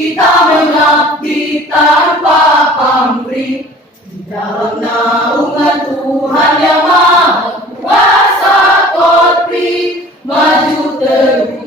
kita mengabdi tanpa pamrih di dalam naungan Tuhan yang Maha Kuasa. Korpri maju terus.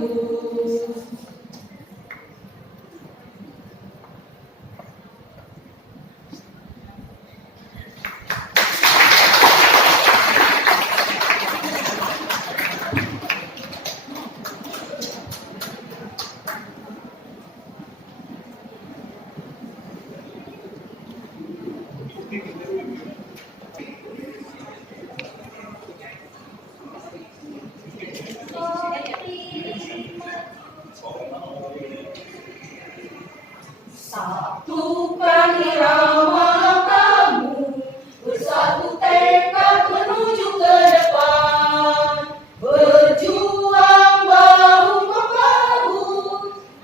Satukan irama kamu, bersatu tekad menuju ke depan, berjuang bahu-membahu,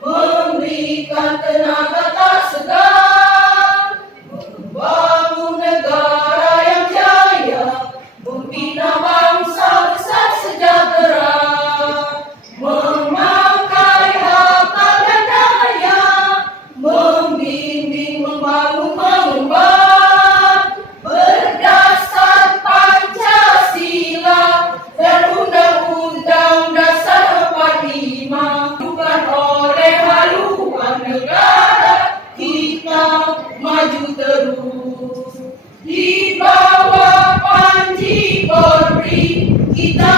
memberikan tenaga tak segan, membangun negara yang jaya, membina bangsa besar sejahtera, memakai akal dan daya, membimbing, membangun, mengembang berdasar Pancasila dan Undang-Undang Dasar 45, bukan oleh haluan negara. Kita maju terus di bawah panji Korpri, kita